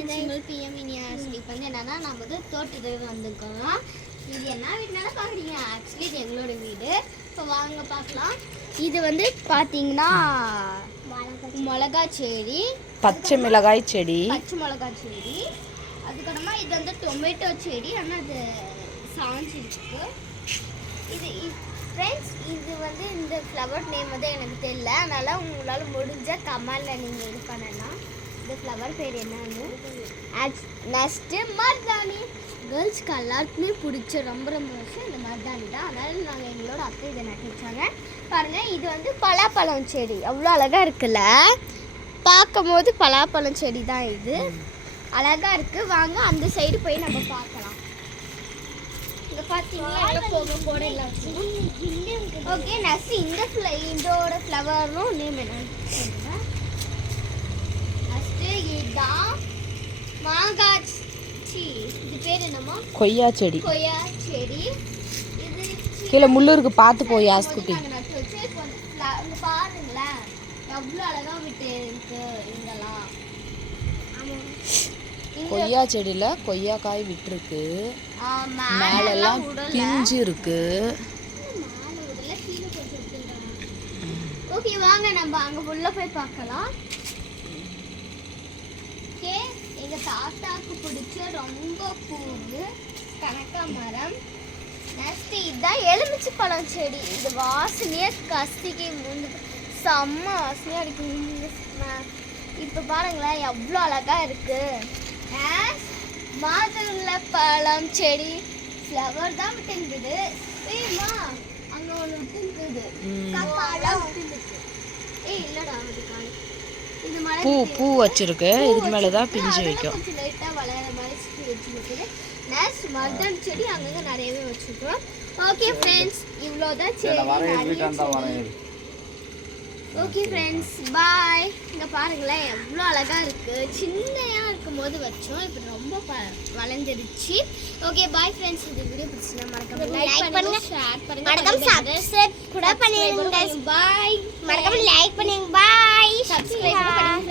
உங்கள் பிஎம் இனியாஸ்க்கு வந்து என்னன்னா நம்ம வந்து தோட்டத்துக்கு வந்திருக்கோம். இது என்ன வீடுனால பார்க்குறீங்க, ஆக்சுவலி இது எங்களோட வீடு. இப்போ வாங்க பார்க்கலாம். இது வந்து பார்த்தீங்கன்னா மிளகா செடி, பச்சை மிளகாய் செடி, பச்சை மிளகாய் செடி. அதுக்கப்புறமா இது வந்து டொமேட்டோ செடி, ஆனால் அது சாஞ்சிருக்கு. இது ஃப்ரெண்ட்ஸ், இது வந்து இந்த ஃப்ளவர் நேம் வந்து எனக்கு தெரியல, அதனால் உங்களால் முடிஞ்ச கமெண்டில் நீங்கள் இது பண்ணலாம். இந்த ஃப்ளவர் பேர் என்னன்னு. நெக்ஸ்ட்டு மருதாணி. கேர்ள்ஸ்க்கு எல்லாருக்குமே பிடிச்ச ரொம்ப வருஷம் இந்த மருதாணி தான். அதனால் நாங்கள் எங்களோட அத்தை இதை நட்டு வச்சாங்க. பாருங்கள், இது வந்து பலாப்பழம் செடி. அவ்வளோ அழகாக இருக்குல்ல, பார்க்கும் போது பலாப்பழம் செடி தான் இது. அழகாக இருக்குது. வாங்க அந்த சைடு போய் நம்ம பார்க்கலாம். இங்கே பார்த்தீங்கன்னா போக போட எல்லாம் ஓகே. நெக்ஸ்ட் இதோட ஃப்ளவரும் நேம் என்னன்னு சொல்லுங்கள். நெக்ஸ்ட்டு இதுதான் மாங்காய். இது பேர் என்னம்மா? கொய்யா செடி. கொய்யா செடி. இது கீழே முள்ளு இருக்கு, பார்த்து போய் யாஸ்குட்டி. நட்டு வச்சு இப்போ பாருங்களேன் எவ்வளோ அழகாக விட்டு இருக்கு. இங்கெல்லாம் கொய்யா செடியில கொய்யாக்காய் விட்டுருக்கு. மேலெல்லாம் பிஞ்சு இருக்கு. ஓகே, வாங்க நம்ம அங்கே உள்ள போய் பார்க்கலாம். ஓகே, எங்கள் தாத்தாவுக்கு பிடிச்ச ரொம்ப பூவு கனகாமரம். நெக்ஸ்ட் இதுதான் எலுமிச்சை பழம் செடி. இது வாசனையே கசிக்கு முந்து செம்ம வாசனையாக அடிக்கும். இப்போ பாருங்களேன் எவ்வளோ அழகாக இருக்குது. மாதுளை பழம் செடி ஃப்ளவர் தான் விட்டுங்குது. ஏய்மா அங்கே ஒன்று விட்டுங்குது. ஏய் இல்லைடா, இது மழை பூ வச்சிருக்கு. இதுக்கு மேலே தான் பிஞ்சு வைக்கும். கொஞ்சம் லைட்டாக வளர மாதிரி வச்சுருக்குது. நெக்ஸ்ட் மருதாணி செடி அங்கங்கே நிறையவே வச்சுருக்கோம். ஓகே ஃப்ரெண்ட்ஸ், இவ்வளோதான் செடி. ஓகே ஃப்ரெண்ட்ஸ், பாய். இங்கே பாருங்களேன் எவ்வளோ அழகாக இருக்குது. சின்னையாக இருக்கும் போது வச்சோம், இப்போ ரொம்ப வளர்ந்துருச்சு. Okay bye friends. இந்த வீடியோ பிடிச்சினா மறக்காம லைக் பண்ணுங்க, ஷேர் பண்ணுங்க, மறக்காம சப்ஸ்கிரைப் கூட பண்ணிடுங்க. பாய். மறக்காம லைக் பண்ணுங்க. பாய். சப்ஸ்கிரைப் பண்ணுங்க.